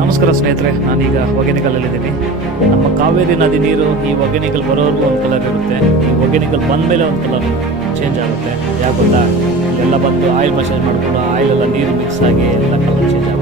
ನಮಸ್ಕಾರ ಸ್ನೇಹಿತರೆ, ನಾನೀಗ ಹೊಗೆನಿಕಲಲ್ಲಿದ್ದೀನಿ. ನಮ್ಮ ಕಾವೇರಿ ನದಿ ನೀರು ಈ ಹೊಗೆನಿಕಲ್ ಬರೋವರೆಗೂ ಒಂದು ಕಲರ್ ಇರುತ್ತೆ. ಈ ಹೊಗೆನಿಕಲ್ ಬಂದಮೇಲೆ ಒಂದು ಕಲರ್ ಚೇಂಜ್ ಆಗುತ್ತೆ. ಯಾಕೆ ಗೊತ್ತಾ, ಇಲ್ಲೆಲ್ಲ ಬಂದು ಆಯಿಲ್ ಮಸಾಜ್ ಮಾಡಿಕೊಂಡು ಆಯಿಲೆಲ್ಲ ನೀರು ಮಿಕ್ಸ್ ಆಗಿ ಎಲ್ಲ ಕಲರ್ ಚೇಂಜ್ ಆಗುತ್ತೆ.